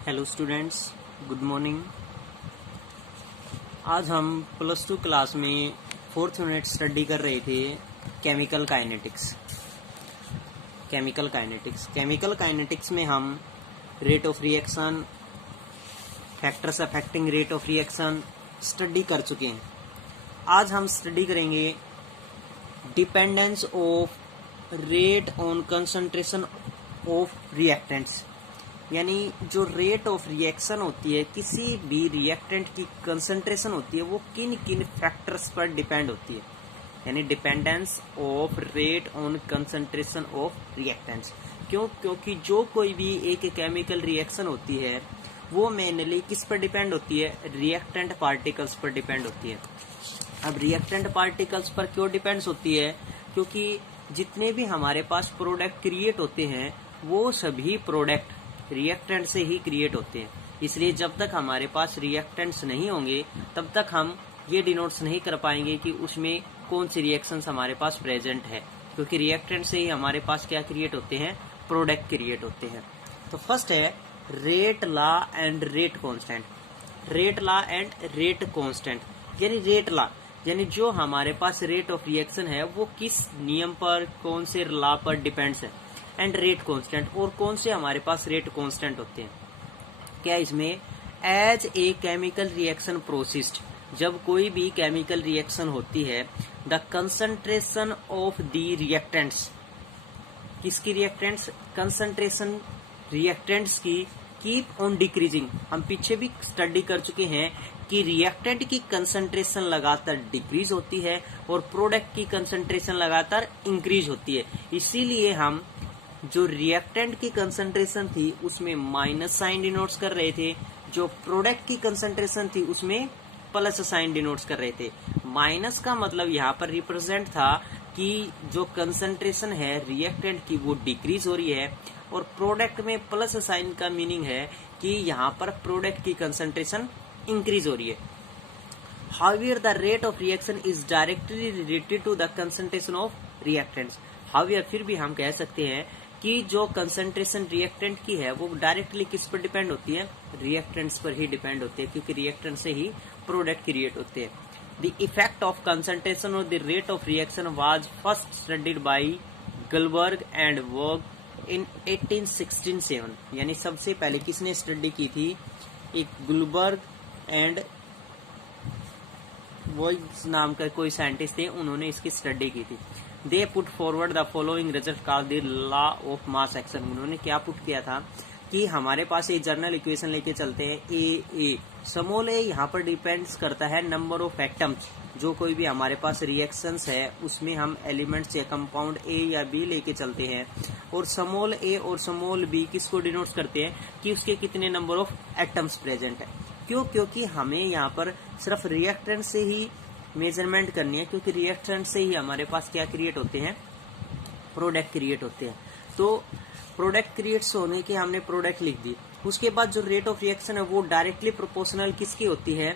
Hello students, good morning. आज हम +2 class में 4th यूनिट स्टडी कर रहे थे केमिकल काइनेटिक्स। केमिकल काइनेटिक्स में हम rate of reaction, factors affecting rate of reaction study कर चुके हैं। आज हम स्टडी करेंगे dependence of rate on concentration of reactants, यानी जो रेट ऑफ रिएक्शन होती है, किसी भी रिएक्टेंट की कंसंट्रेशन होती है, वो किन किन फैक्टर्स पर डिपेंड होती है। यानी dependence of rate on concentration of reactants. क्योंकि जो कोई भी एक केमिकल रिएक्शन होती है वो मेनली किस पर डिपेंड होती है, रिएक्टेंट पार्टिकल्स पर डिपेंड होती है। अब रिएक्टेंट पार्टिकल्स पर क्यों डिपेंड्स होती है? क्योंकि जितने भी हमारे पास प्रोडक्ट क्रिएट होते हैं वो सभी प्रोडक्ट रिएक्टेंट से ही क्रिएट होते हैं। इसलिए जब तक हमारे पास रिएक्टेंट्स नहीं होंगे तब तक हम ये डिनोट्स नहीं कर पाएंगे कि उसमें कौन सी रिएक्शंस हमारे पास प्रेजेंट है, क्योंकि रिएक्टेंट से ही हमारे पास क्या क्रिएट होते हैं, प्रोडक्ट क्रिएट होते हैं। तो फर्स्ट है rate law and rate constant. Rate law and rate constant यानी रेट लॉ यानी जो हमारे पास रेट ऑफ रिएक्शन है वो किस नियम पर, कौन से लॉ पर डिपेंड्स है। एंड रेट कांस्टेंट, और कौन से हमारे पास रेट कांस्टेंट होते हैं क्या इसमें? As a chemical reaction proceed, जब कोई भी केमिकल रिएक्शन होती है, the concentration of the reactants, किसकी रिएक्टेंट्स, कंसंट्रेशन रिएक्टेंट्स की कीप ऑन डिक्रीजिंग। हम पीछे भी स्टडी कर चुके हैं कि रिएक्टेंट की कंसंट्रेशन लगातार डिक्रीज होती है और प्रोडक्ट की कंसंट्रेशन लगातार इंक्रीज होती है। इसीलिए हम जो रिएक्टेंट की कंसंट्रेशन थी उसमें माइनस साइन डिनोट्स कर रहे थे, जो प्रोडक्ट की कंसंट्रेशन थी उसमें प्लस साइन डिनोट्स कर रहे थे। माइनस का मतलब यहाँ पर रिप्रेजेंट था कि जो कंसंट्रेशन है रिएक्टेंट की वो डिक्रीज हो रही है, और प्रोडक्ट में प्लस साइन का मीनिंग है कि यहाँ पर प्रोडक्ट की कंसंट्रेशन इंक्रीज हो रही है। However, the rate of reaction is directly related to the concentration of reactants. However, फिर भी हम कह सकते हैं कि जो कंसंट्रेशन रिएक्टेंट की है वो डायरेक्टली किस पर डिपेंड होती है, रिएक्टेंट्स पर ही डिपेंड होती है, क्योंकि रिएक्टेंट से ही प्रोडक्ट क्रिएट होते हैं। द इफेक्ट ऑफ कंसंट्रेशन और the rate of reaction was first studied by Guldberg and वर्ग इन 1867। यानी सबसे पहले किसने स्टडी की थी? एक गुलबर्ग एंड वो नाम का कोई साइंटिस्ट थे, उन्होंने इसकी स्टडी की थी। They put forward the following result called the law of mass action. उन्होंने क्या पुट किया था कि हमारे पास ये जर्नल इक्वेशन लेके चलते हैं। ए स्मॉल ए यहाँ पर डिपेंड्स करता है नंबर ऑफ एटम्स। जो कोई भी हमारे पास रिएक्शंस है उसमें हम एलिमेंट्स या कंपाउंड ए या बी लेके चलते हैं, और स्मॉल ए और स्मॉल बी किसको डिनोट्स करते हैं कि उसके कितने नंबर ऑफ एटम्स प्रेजेंट है। क्यों? क्योंकि हमें यहाँ पर सिर्फ रिएक्टेंट से ही मेजरमेंट करनी है, क्योंकि रिएक्टेंट से ही हमारे पास क्या क्रिएट होते हैं, प्रोडक्ट क्रिएट होते हैं। तो प्रोडक्ट क्रिएट्स होने के हमने प्रोडक्ट लिख दी। उसके बाद जो रेट ऑफ रिएक्शन है वो डायरेक्टली प्रोपोर्शनल किसकी होती है,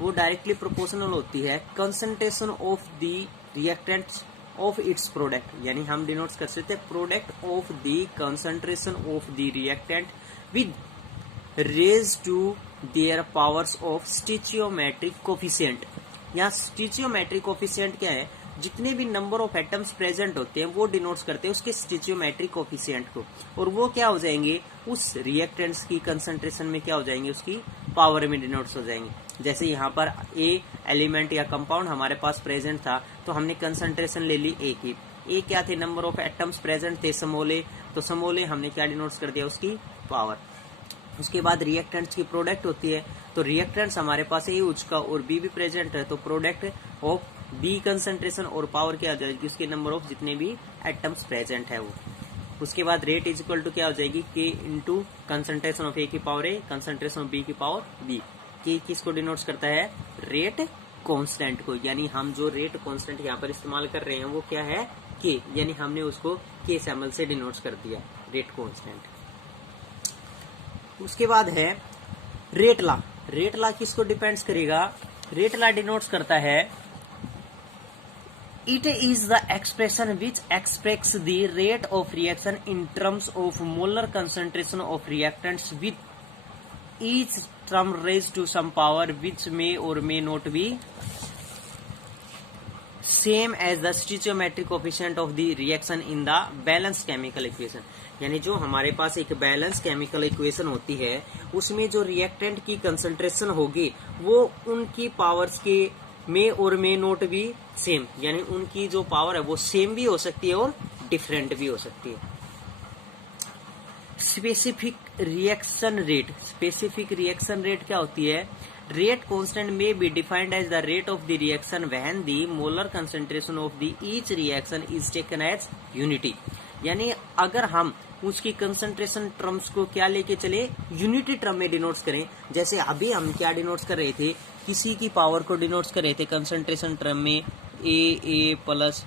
वो डायरेक्टली प्रोपोर्शनल होती है concentration of the reactants of its product. यानी हम डिनोट्स कर सकते हैं product of the concentration of the reactant with raise to their powers of stoichiometric coefficient. यहाँ स्टिचियोमेट्रिक कोफिशिएंट क्या है? जितने भी नंबर ऑफ एटम्स प्रेजेंट होते हैं वो डिनोट्स करते हैं उसके स्टिचियोमेट्रिक कोफिशिएंट को, और वो क्या हो जाएंगे, उस रिएक्टेंट्स की कंसंट्रेशन में क्या हो जाएंगे, उसकी पावर में डिनोट्स हो जाएंगे। जैसे यहाँ पर ए एलिमेंट या कंपाउंड हमारे पास प्रेजेंट था तो हमने कंसंट्रेशन ले ली ए की। ए क्या थे, नंबर ऑफ एटम्स प्रेजेंट थे स्मॉल ए, तो स्मॉल ए हमने क्या डिनोट्स कर दिया, उसकी पावर। उसके बाद रिएक्टेंट्स की प्रोडक्ट होती है, तो रिएक्टेंट्स हमारे पास ए उसका और बी भी प्रेजेंट है, तो प्रोडक्ट ऑफ बी कंसंट्रेशन और पावर क्या हो जाएगी, उसके नंबर ऑफ जितने भी एटम्स प्रेजेंट है वो। उसके बाद रेट इज इक्वल टू क्या हो जाएगी, के इंटू कंसंट्रेशन ऑफ ए की power A, concentration of B की पावर बी। के किसको डिनोट्स करता है, रेट कांस्टेंट को। यानी हम जो रेट कांस्टेंट यहाँ पर इस्तेमाल कर रहे हैं वो क्या है, के, यानी हमने उसको के सैम्पल से डिनोट्स कर दिया, रेट कांस्टेंट। उसके बाद है रेट लॉ। रेट लॉ किसको डिपेंड्स करेगा, रेट लॉ डिनोट्स करता है It is the expression which expresses the rate of reaction in terms of molar concentration of reactants with each term raised to some power which may or may not be same as the stoichiometric coefficient of the reaction in the balanced chemical equation। यानी जो हमारे पास एक balance chemical equation होती है उसमें जो reactant की concentration होगी वो उनकी पावर्स के मे और मे नोट भी सेम, यानी उनकी जो पावर है वो सेम भी हो सकती है और डिफरेंट भी हो सकती है। Specific reaction rate, specific reaction rate क्या होती है? रेट कांस्टेंट में be defined as the rate of the reaction when the molar concentration of the each reaction is taken as unity. यानी अगर हम उसकी कंसंट्रेशन टर्म्स को क्या लेके चले, यूनिटी टर्म में डिनोट्स करें। जैसे अभी हम क्या डिनोट्स कर रहे थे, किसी की पावर को डिनोट्स कर रहे थे कंसंट्रेशन टर्म में ए प्लस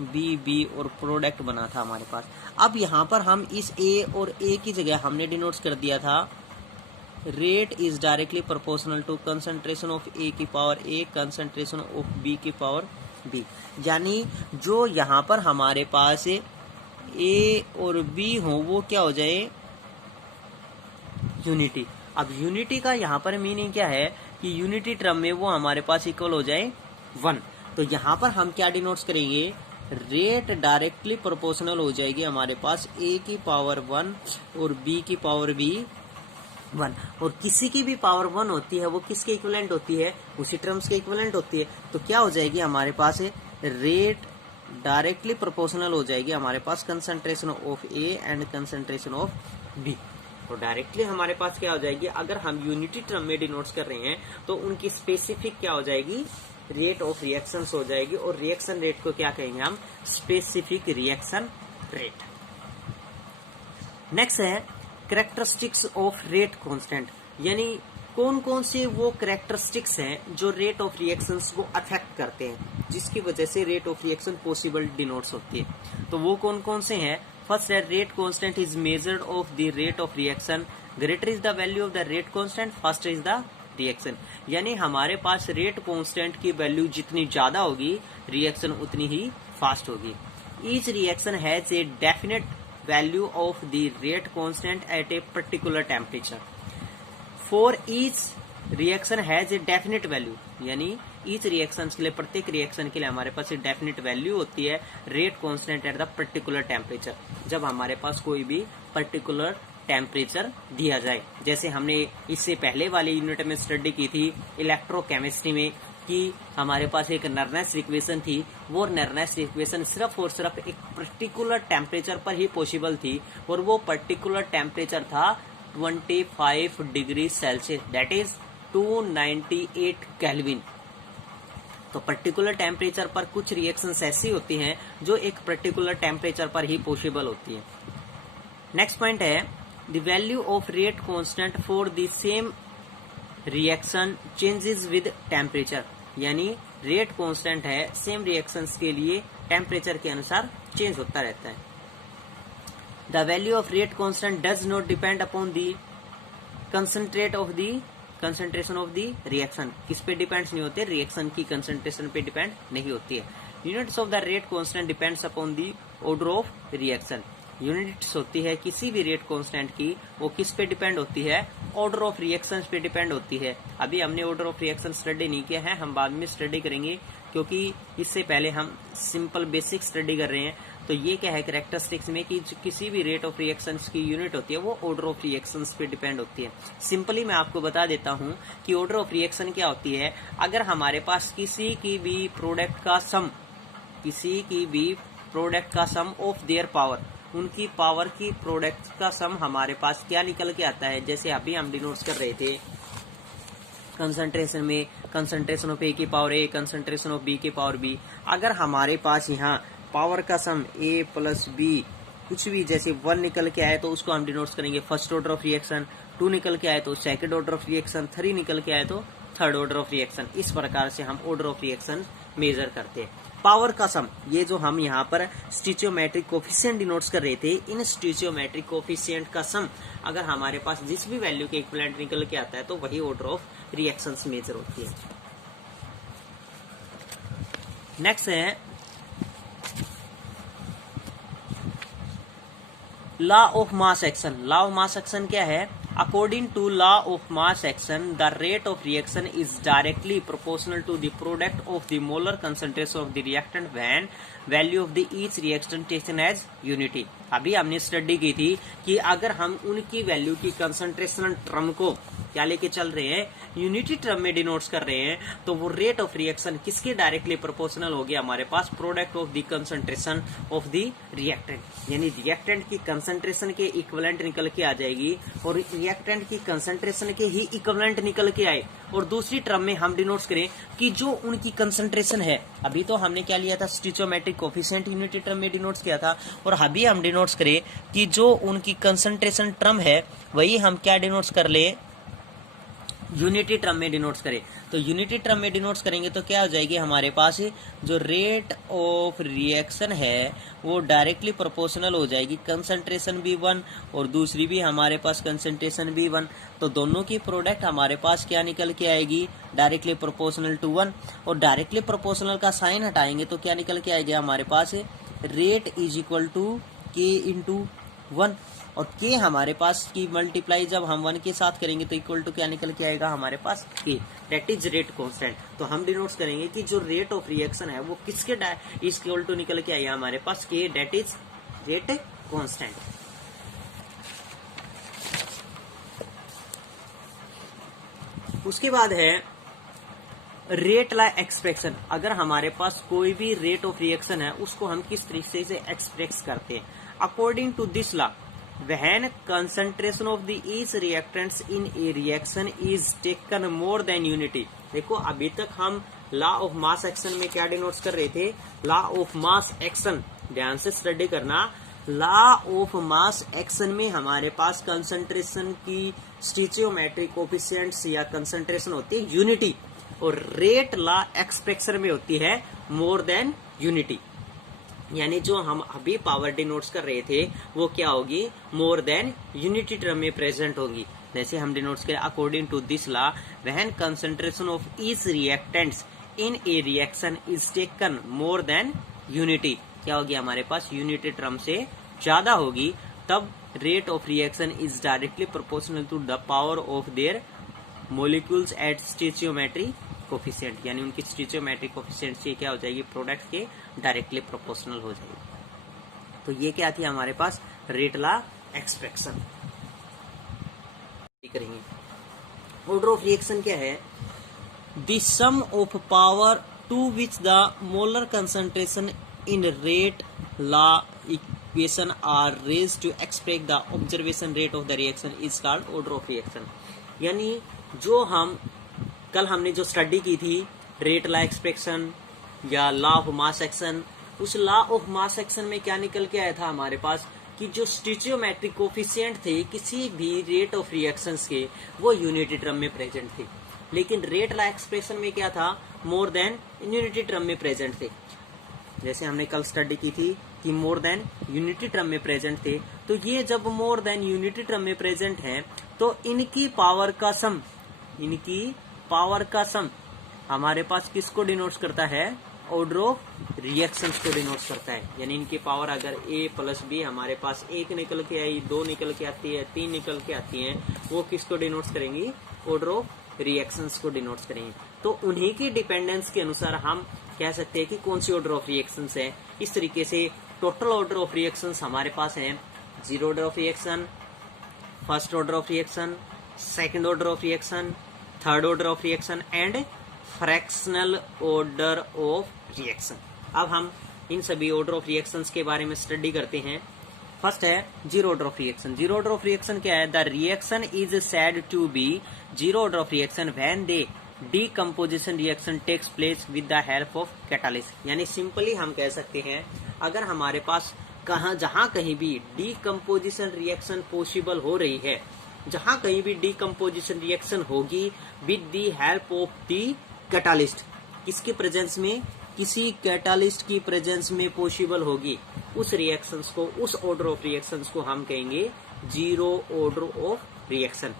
बी और प्रोडक्ट बना था हमारे पास। अब यहाँ पर हम इस ए और ए की जगह हमने डिनोट्स कर दिया था rate is directly proportional to concentration of A की power A concentration of B की पावर बी। यानी जो यहाँ पर हमारे पास ए और बी हो वो क्या हो जाए, यूनिटी। अब यूनिटी का यहाँ पर मीनिंग क्या है कि यूनिटी टर्म में वो हमारे पास इक्वल हो जाए 1। तो यहाँ पर हम क्या डिनोट्स करेंगे, रेट डायरेक्टली प्रोपोर्शनल हो जाएगी हमारे पास ए की पावर 1 और बी की पावर भी 1। और किसी की भी पावर 1 होती है वो किसके इक्विवेलेंट होती है, उसी टर्म्स के इक्विवेलेंट होती है। तो क्या हो जाएगी हमारे पास रेट डायरेक्टली प्रोपोर्शनल हो जाएगी हमारे पास concentration of A and concentration of B. तो डायरेक्टली हमारे पास क्या हो जाएगी, अगर हम यूनिटी टर्म में डिनोट्स कर रहे हैं तो उनकी स्पेसिफिक क्या हो जाएगी, रेट ऑफ रिएक्शंस हो जाएगी। और रिएक्शन रेट को क्या कहेंगे हम, स्पेसिफिक रिएक्शन रेट। नेक्स्ट है कैरेक्टरिस्टिक्स ऑफ रेट कांस्टेंट। यानी कौन कौन से वो कैरेक्टरिस्टिक्स हैं जो रेट ऑफ रिएक्शंस को अफेक्ट करते हैं, जिसकी वजह से rate of reaction possible denotes होती है। तो वो कौन कौन से हैं? फर्स्ट है rate constant is measured of the rate of reaction, greater is the value of the rate constant, faster is the reaction. यानी हमारे पास रेट कांस्टेंट की वैल्यू जितनी ज्यादा होगी रिएक्शन उतनी ही फास्ट होगी। Each reaction has a definite value of the rate constant eight a particular temperature. For each reaction has a definite value, यानी ईच रिएक्शन के लिए, प्रत्येक रिएक्शन के लिए हमारे पास एक डेफिनेट वैल्यू होती है rate constant at the particular temperature. जब हमारे पास कोई भी पर्टिकुलर टेम्परेचर दिया जाए, जैसे हमने इससे पहले वाले यूनिट में स्टडी की थी इलेक्ट्रोकेमिस्ट्री में कि हमारे पास एक नरनेस इक्वेशन थी। वो नरनेस इक्वेशन सिर्फ और सिर्फ एक पर्टिकुलर टेम्परेचर पर ही पॉसिबल थी और वो पर्टिकुलर टेम्परेचर था 25 degree Celsius, that is 298 kelvin. तो पर्टिकुलर टेम्परेचर पर कुछ रिएक्शंस ऐसी होती हैं जो एक पर्टिकुलर टेम्परेचर पर ही पॉसिबल होती है। नेक्स्ट पॉइंट है the value of rate constant for the same reaction changes with temperature. यानी रेट कांस्टेंट है सेम रिएक्शंस के लिए टेम्परेचर के अनुसार चेंज होता रहता है। The value of rate constant does not depend upon the concentration of the reaction. किस पे डिपेंड्स नहीं होते, रिएक्शन की कंसंट्रेशन पे डिपेंड नहीं होती है। Units of the rate constant depends upon the order of reaction. Units होती है किसी भी रेट कांस्टेंट की, वो किस पे डिपेंड होती है, ऑर्डर ऑफ रिएक्शंस पे डिपेंड होती है। अभी हमने ऑर्डर ऑफ रिएक्शन स्टडी नहीं किया है, हम बाद में स्टडी करेंगे क्योंकि इससे पहले हम सिंपल बेसिक स्टडी कर रहे हैं। तो ये क्या है कैरेक्टरिस्टिक्स में कि किसी भी रेट ऑफ रिएक्शंस की यूनिट होती है वो ऑर्डर ऑफ रिएक्शंस पे डिपेंड होती है। सिंपली मैं आपको बता देता हूं कि ऑर्डर ऑफ रिएक्शन क्या होती है। अगर हमारे पास किसी की भी प्रोडक्ट का सम ऑफ देयर पावर, उनकी पावर की प्रोडक्ट का सम हमारे पास क्या निकल के आता है, जैसे अभी हम डिनोट्स कर रहे थे कंसंट्रेशन में, कंसंट्रेशन ऑफ ए की power A, concentration of B की पावर बी। अगर हमारे पास यहाँ पावर का सम ए प्लस बी कुछ भी जैसे 1 निकल के आए तो उसको हम डिनोट्स करेंगे फर्स्ट ऑर्डर ऑफ रिएक्शन, 2 निकल के आए तो सेकंड ऑर्डर ऑफ रिएक्शन, 3 निकल के आए तो थर्ड ऑर्डर ऑफ रिएक्शन। इस प्रकार से हम ऑर्डर ऑफ रिएक्शन मेजर करते हैं। पावर का सम, ये जो हम यहाँ पर स्टोइचियोमेट्रिक कोफिशिएंट डिनोट्स कर रहे थे, इन स्टोइचियोमेट्रिक कोफिशिएंट का सम अगर हमारे पास जिस भी वैल्यू के इक्विवेलेंट निकल के आता है तो वही ऑर्डर ऑफ रिएक्शंस मेजर होती है। नेक्स्ट है law of mass action. Law of mass action क्या है, According to law of mass action, the rate of reaction is directly proportional to the product of the molar concentration of the reactant when value of the each reaction taken as unity. अभी हमने study की थी कि अगर हम उनकी value की concentration term को क्या लेके चल रहे हैं, यूनिटी टर्म में डिनोट्स कर रहे हैं, तो वो रेट ऑफ रिएक्शन किसके डायरेक्टली प्रोपोर्शनल हो गया हमारे पास, product of the concentration of the reactant, यानी रिएक्टेंट की कंसंट्रेशन के इक्विवेलेंट निकल के आ जाएगी और रिएक्टेंट की कंसंट्रेशन के ही इक्विवेलेंट निकल के आए, और दूसरी टर्म में हम डिनोट्स करें कि जो उनकी कंसंट्रेशन है, अभी तो हमने क्या लिया था, स्टिचोमेट्रिक कोफिशिएंट यूनिटी टर्म में डिनोट्स किया था, और अभी हम डिनोट्स करें कि जो उनकी कंसंट्रेशन टर्म है वही हम क्या डिनोट्स कर ले, यूनिटी टर्म में डिनोट्स करें। तो यूनिटी टर्म में डिनोट्स करेंगे तो क्या हो जाएगी हमारे पास, जो रेट ऑफ रिएक्शन है वो डायरेक्टली प्रोपोर्शनल हो जाएगी कंसंट्रेशन भी 1 और दूसरी भी हमारे पास कंसंट्रेशन भी 1, तो दोनों की प्रोडक्ट हमारे पास क्या निकल के आएगी, डायरेक्टली प्रोपोर्शनल टू 1, और डायरेक्टली प्रोपोर्शनल का साइन हटाएंगे तो क्या निकल के आएगा हमारे पास, रेट इज इक्वल टू के इंटू 1, और के हमारे पास की मल्टीप्लाई जब हम 1 के साथ करेंगे तो इक्वल टू क्या निकल के आएगा हमारे पास, के, दैट इज रेट कांस्टेंट। तो हम डिनोट्स करेंगे कि जो रेट ऑफ रिएक्शन है वो किसके इक्वल टू निकल के आएगा हमारे पास, के, दैट इज रेट कांस्टेंट। उसके बाद है रेट ला एक्सप्रेशन। अगर हमारे पास कोई भी रेट ऑफ रिएक्शन है उसको हम किस तरीके से एक्सप्रेस करते हैं, according to this law, when concentration of the each reactants in a reaction is taken more than unity। देखो अभी तक हम लॉ ऑफ मास एक्शन में क्या डिनोट्स कर रहे थे, लॉ ऑफ मास एक्शन, ध्यान से स्टडी करना, लॉ ऑफ मास एक्शन में हमारे पास कंसंट्रेशन की स्टिचियोमेट्रिक कोफिशिएंट्स या कंसंट्रेशन होती है यूनिटी, और रेट लॉ एक्सप्रेशन में होती है मोर देन यूनिटी, यानी जो हम अभी पावर डिनोट्स कर रहे थे वो क्या होगी, मोर देन यूनिटी टर्म में प्रेजेंट होगी। जैसे हम डिनोट्स करें, according to this law, when concentration of each reactants in a reaction is taken more than unity, क्या होगी हमारे पास, यूनिटी टर्म से ज्यादा होगी, तब rate of reaction is directly proportional to the power of their molecules at stoichiometry coefficient, यानी उनकी स्टिचियोमेट्रिक coefficient से क्या हो जाएगी, प्रोडक्ट के डायरेक्टली प्रोपोर्शनल हो जाएगी। तो ये क्या थी हमारे पास, रेट लॉ एक्सप्रेशन करेंगे। ऑर्डर ऑफ रिएक्शन क्या है, the sum of power to which the molar concentration in rate law equation are raised to express the observation rate of the reaction is called order of reaction. यानी जो हम कल हमने जो study की थी रेट लॉ एक्सप्रेशन या law of mass action, उस लॉ ऑफ मास एक्शन में क्या निकल के आया था हमारे पास कि जो स्टिचियोमेट्रिक कोफिशिएंट थे किसी भी रेट ऑफ रिएक्शंस के वो यूनिटी टर्म में प्रेजेंट थे, लेकिन रेट लॉ एक्सप्रेशन में क्या था, मोर देन यूनिटी टर्म में प्रेजेंट थे। जैसे हमने कल स्टडी की थी कि मोर देन यूनिटी टर्म में प्रेजेंट थे, तो ये जब मोर देन यूनिटी टर्म में प्रेजेंट है तो इनकी पावर का सम, इनकी पावर का सम हमारे पास किसको डिनोट्स करता है, ऑर्डर ऑफ रिएक्शंस को डिनोट्स करता है। यानी इनकी पावर अगर a प्लस बी हमारे पास 1 निकल के आई, 2 निकल के आती है, 3 निकल के आती है, वो किसको डिनोट्स करेंगी, ऑर्डर ऑफ रिएक्शंस को डिनोट्स करेंगे। तो उन्हीं की डिपेंडेंस के अनुसार हम कह सकते हैं कि कौन सी ऑर्डर ऑफ रिएक्शंस है। इस तरीके से टोटल ऑर्डर ऑफ रिएक्शंस हमारे पास है, zero order of reaction, first order of reaction, second order of reaction, third order of reaction and fractional order of reaction. अब हम इन सभी ऑर्डर ऑफ रिएक्शंस के बारे में स्टडी करते हैं। फर्स्ट है zero order of reaction. Zero order of reaction क्या है, the reaction is said to be zero order of reaction when they decomposition reaction takes place with the help of catalyst. यानी simply हम कह सकते हैं अगर हमारे पास जहां कहीं भी डीकम्पोजिशन रिएक्शन पॉसिबल हो रही है, जहां कहीं भी डीकम्पोजिशन रिएक्शन होगी with the help of the catalyst, किसके प्रेजेंस में, किसी कैटालिस्ट की प्रेजेंस में पॉसिबल होगी, उस रिएक्शंस को, उस ऑर्डर ऑफ रिएक्शंस को हम कहेंगे जीरो ऑर्डर ऑफ रिएक्शन।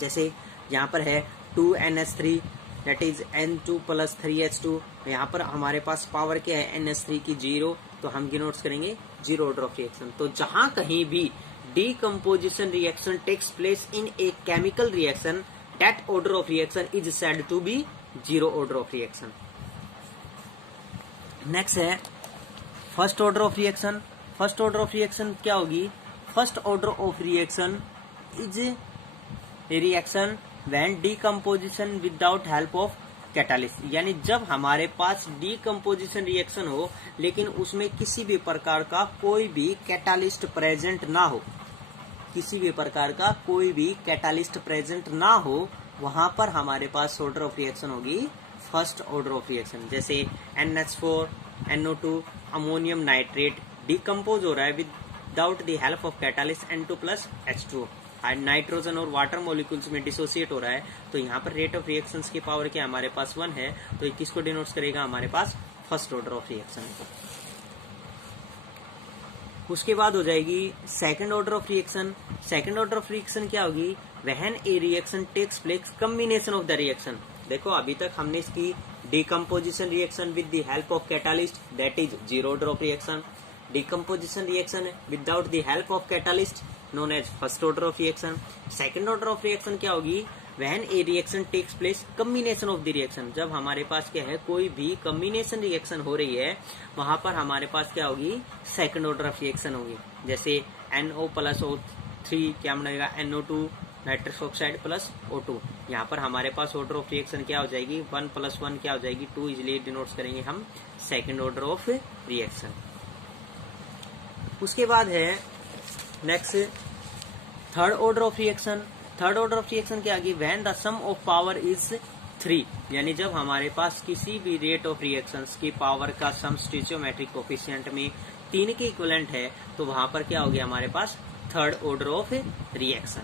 जैसे यहाँ पर है 2NH3 that is N2 plus 3H2, यहाँ पर हमारे पास पावर क्या है NH3 की 0, तो हम डिनोट करेंगे जीरो ऑर्डर ऑफ रिएक्शन। तो जहां कहीं भी decomposition reaction takes place in a chemical reaction, that order of reaction is said to be zero order of reaction. Next है first order of reaction. First order of reaction क्या होगी? First order of reaction is a reaction when decomposition without help of catalyst, यानी जब हमारे पास decomposition reaction हो लेकिन उसमें किसी भी प्रकार का कोई भी कैटालिस्ट प्रेजेंट ना हो, किसी भी प्रकार का कोई भी कैटालिस्ट प्रेजेंट ना हो, वहां पर हमारे पास ऑर्डर ऑफ रिएक्शन होगी फर्स्ट ऑर्डर ऑफ रिएक्शन. जैसे NH4 NO2 ammonium nitrate decompose हो रहा है without the help of catalyst N2+H2O. Nitrogen और वाटर मॉलिक्यूल्स में डिसोसिएट हो रहा है, तो यहाँ पर रेट ऑफ रिएक्शंस की पावर क्या हमारे पास 1 है, तो ये किसको डिनोट्स करेगा? हमारे पास फर्स्ट ऑर्डर ऑफ रिएक्शन. उसके बाद हो जाएगी second order of reaction. Second order of reaction क्या होगी? When a reaction takes place combination of the reaction. देखो अभी तक हमने इसकी decomposition reaction with the help of catalyst, that is zero order of reaction. Decomposition reaction without the help of catalyst known as first order of reaction. Second order of reaction क्या होगी? When a reaction takes place combination of the reaction. जब हमारे पास क्या है, कोई भी combination reaction हो रही है, वहां पर हमारे पास क्या होगी? सेकंड ऑर्डर ऑफ रिएक्शन होगी. जैसे NO+O3 क्या बनेगा? NO2 nitrous oxide plus O2. यहाँ पर हमारे पास ऑर्डर ऑफ रिएक्शन क्या हो जाएगी? 1 + 1 क्या हो जाएगी? 2. इसलिए डिनोट्स करेंगे हम सेकंड ऑर्डर ऑफ रिएक्शन. उसके बाद है next third order of reaction. Third order of reaction क्या आगे? When the sum of power is 3, यानी जब हमारे पास किसी भी रेट ऑफ रिएक्शंस की पावर का सम स्टोइचियोमेट्रिक कोफिशिएंट में 3 के इक्विवेलेंट है, तो वहां पर क्या हो गया हमारे पास? Third order of reaction.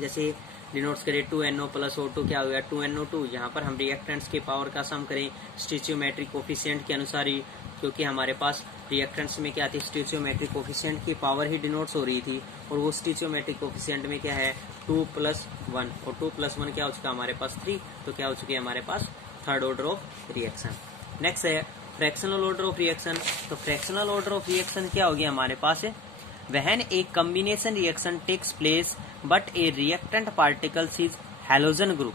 जैसे डिनोट्स करें 2NO+O2 क्या हो गया? 2NO2. यहाँ पर हम रिएक्टेंट्स के पावर का सम करें स्टोइचियोमेट्रिक कोफिशिएंट के अनुसार ही, क्योंकि हमारे पास रिएक्टेंट्स में क्या थी? स्टोइचियोमेट्रिक कोफिशिएंट की पावर ही डिनोट्स हो रही थी, और वो स्टोइचियोमेट्रिक कोफिशिएंट में क्या है? 2 + 1, और 2 + 1 क्या हो चुका हमारे पास? 3. तो क्या हो चुकी है हमारे पास? Third order of reaction. Next है फ्रैक्शनल ऑर्डर ऑफ रिएक्शन. तो फ्रैक्शनल ऑर्डर ऑफ रिएक्शन क्या होगी हमारे पास? When a combination reaction takes place but a reactant particles is halogen group.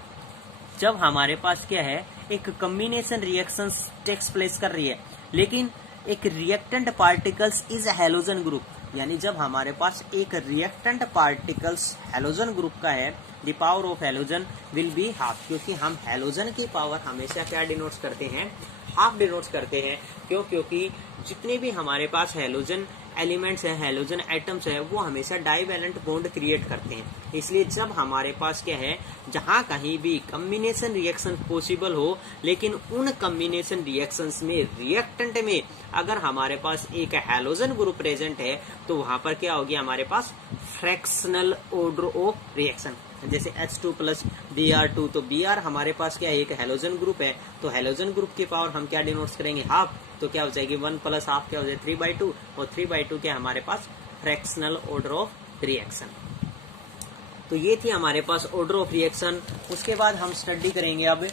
जब हमारे पास क्या है, एक कॉम्बिनेशन रिएक्शन टेक्स प्लेस कर रही है लेकिन एक reactant particles is halogen group, यानी जब हमारे पास एक रिएक्टेंट पार्टिकल्स हैलोजन ग्रुप का है, the power of halogen will be half. क्योंकि हम हैलोजन की पावर हमेशा क्या डिनोट्स करते हैं? हाफ डिनोट्स करते हैं. क्यों? क्योंकि जितने भी हमारे पास हैलोजन एलिमेंट्स हैं, हैलोजन एटम्स हैं, वो हमेशा डाइवैलेंट बॉन्ड क्रिएट करते हैं. इसलिए जब हमारे पास क्या है, जहां कहीं भी कॉम्बिनेशन रिएक्शन पॉसिबल हो, लेकिन उन कॉम्बिनेशन रिएक्शंस में रिएक्टेंट में अगर हमारे पास एक हैलोजन ग्रुप प्रेजेंट है, तो वहां पर क्या होगी हमारे पास? Fractional order of reaction. जैसे H2+ Br2, तो Br हमारे पास क्या है? एक हैलोजन ग्रुप है, तो हैलोजन ग्रुप की पावर हम क्या डिनोट्स करेंगे? हाफ. तो क्या हो जाएगी? 1 + हाफ क्या हो जाएगी? 3/2, और 3/2 क्या हमारे पास? Fractional order of reaction. तो ये थी हमारे पास ऑर्डर ऑफ रिएक्शन. उसके बाद हम स्टडी करेंगे अब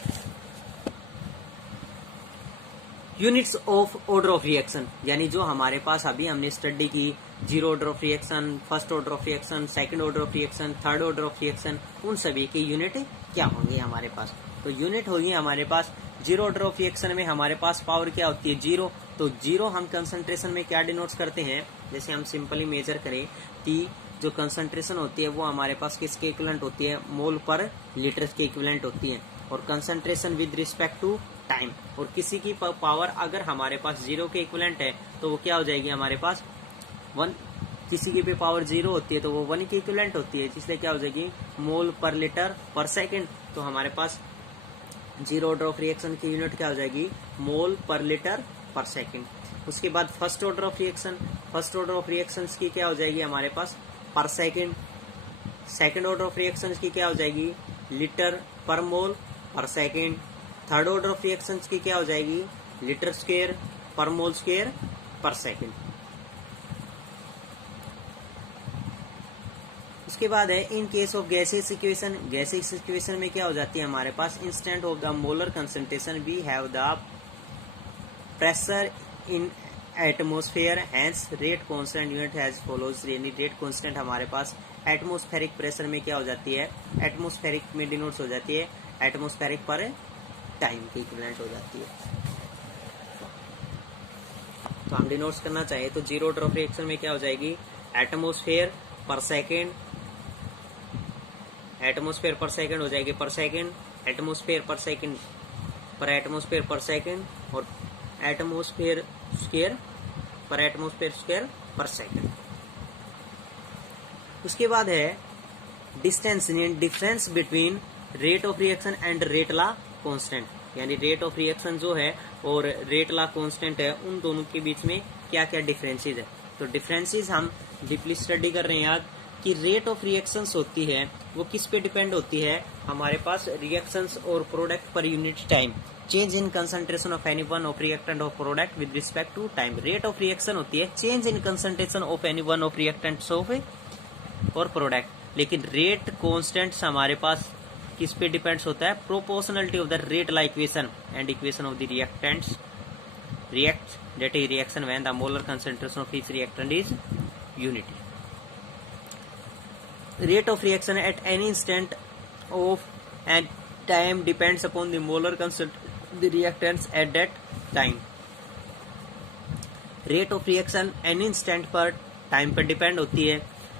units of order of reaction, यानी जो हमारे पास अभी हमने स्टडी की zero order of reaction, first order of reaction, second order of reaction, third order of reaction, उन सभी की यूनिट क्या होंगी हमारे पास? तो यूनिट होगी हमारे पास जीरो ऑर्डर ऑफ रिएक्शन में हमारे पास पावर क्या होती है? 0. तो 0 हम कंसंट्रेशन में क्या डिनोट्स करते हैं? जैसे हम सिंपली मेजर करें कि जो कंसंट्रेशन होती है वो हमारे पास किसके इक्विवेलेंट होती है? मोल पर लीटर के इक्विवेलेंट होती है. और concentration with respect to time, और किसी की पावर अगर हमारे पास 0 के इक्विवेलेंट है तो वो क्या हो जाएगी हमारे पास? 1. किसी की भी पावर 0 होती है तो वो 1 की इक्विवेलेंट होती है, इसलिए क्या हो जाएगी? मोल पर लीटर पर सेकंड. तो हमारे पास जीरो ऑर्डर ऑफ रिएक्शन की यूनिट क्या हो जाएगी? मोल पर लीटर पर सेकंड. उसके बाद first order of reaction, first order of reaction की क्या हो जाएगी हमारे पास? पर second. Second order of reaction की क्या हो जाएगी? लीटर पर मोल पर second. Third order of reaction की क्या हो जाएगी? लीटर स्क्वायर पर मोल स्क्वायर पर सेकंड. उसके बाद है in case of gases equation. Gases equation में क्या हो जाती है हमारे पास? Instead of the molar concentration we have the pressure in atmosphere, hence rate constant unit has follows, यानी रेट कांस्टेंट हमारे पास एटमोस्फेरिक प्रेशर में क्या हो जाती है, एटमोस्फेरिक में डिनोट्स हो जाती है एटमोस्फेरिक पर टाइम की इक्विवेलेंट हो जाती है। तो हम डिनोट्स करना चाहें तो जीरो ऑर्डर ऑफ रिएक्शन में क्या हो जाएगी, एटमोस्फेयर पर सेकेंड, एटमोस्फेयर पर सेकेंड हो जाएगी पर सेकेंड, एटमोस्फेयर पर सेकेंड पर एटमोस्फेयर पर सेकेंड, और एटमोस्फेयर स्क्वायर पर एटमोस्फेयर स्क्वायर पर सेकेंड। उसके बाद है distance, difference between rate of reaction and rate law constant, यानी रेट ऑफ रिएक्शन जो है और रेट लॉ कांस्टेंट है, उन दोनों के बीच में क्या क्या डिफरेंसेस है। तो डिफरेंसेस हम डीपली स्टडी कर रहे हैं आज कि रेट ऑफ रिएक्शंस होती है वो किस पे डिपेंड होती है, हमारे पास रिएक्शंस और प्रोडक्ट पर unit time, change in concentration of any one of reactant of product with respect to time. Rate of reaction होती है change in concentration of any one of reactants of और product, लेकिन rate constants हमारे पास किस पे depends होता है, proportionality of the rate law equation and equation of the reactants react, that is reaction when the molar concentration of each reactant is unity. Rate of reaction at any instant of and time depends upon the molar concentration of the reactants at that time. Rate of reaction any instant पर time पर depend होती है,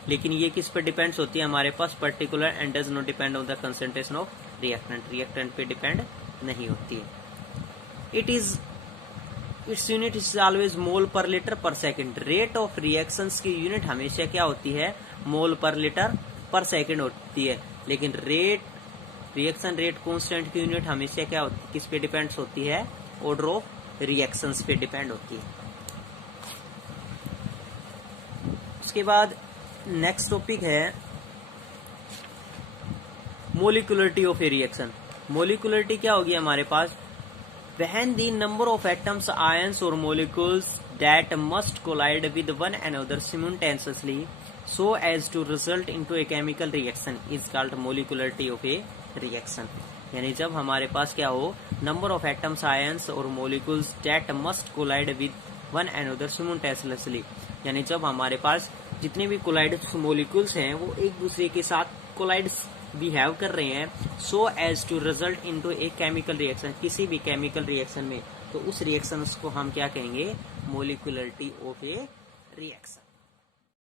लेकिन ये किस पर depends होती है, हमारे पास particular and does not depend on the concentration of reactant, reactant पे डिपेंड नहीं होती है। Its unit is always mole per litre per second. Rate of reactions की यूनिट हमेशा क्या होती है, मोल पर लीटर पर सेकेंड होती है, लेकिन रिएक्शन रेट कांस्टेंट की यूनिट हमेशा क्या होती है, किस पे डिपेंड्स होती है, ऑर्डर ऑफ रिएक्शंस पे डिपेंड होती है। उसके बाद नेक्स्ट टॉपिक है molecularity of A reaction. Molecularity क्या होगी हमारे पास, when the number of atoms, ions or molecules that must collide with one another simultaneously so as to result into a chemical reaction is called molecularity of a reaction। यानी जब हमारे पास क्या हो, number of atoms, ions और molecules that must collide with one another simultaneously, यानी जब हमारे पास जितने भी कोलाइड मोलिक्यूल्स हैं वो एक दूसरे के साथ कोलाइड बिहेव कर रहे हैं, so as to result into a chemical reaction, किसी भी केमिकल रिएक्शन में, तो उस रिएक्शन को हम क्या कहेंगे, मोलिकुलरिटी ऑफ ए रिएक्शन।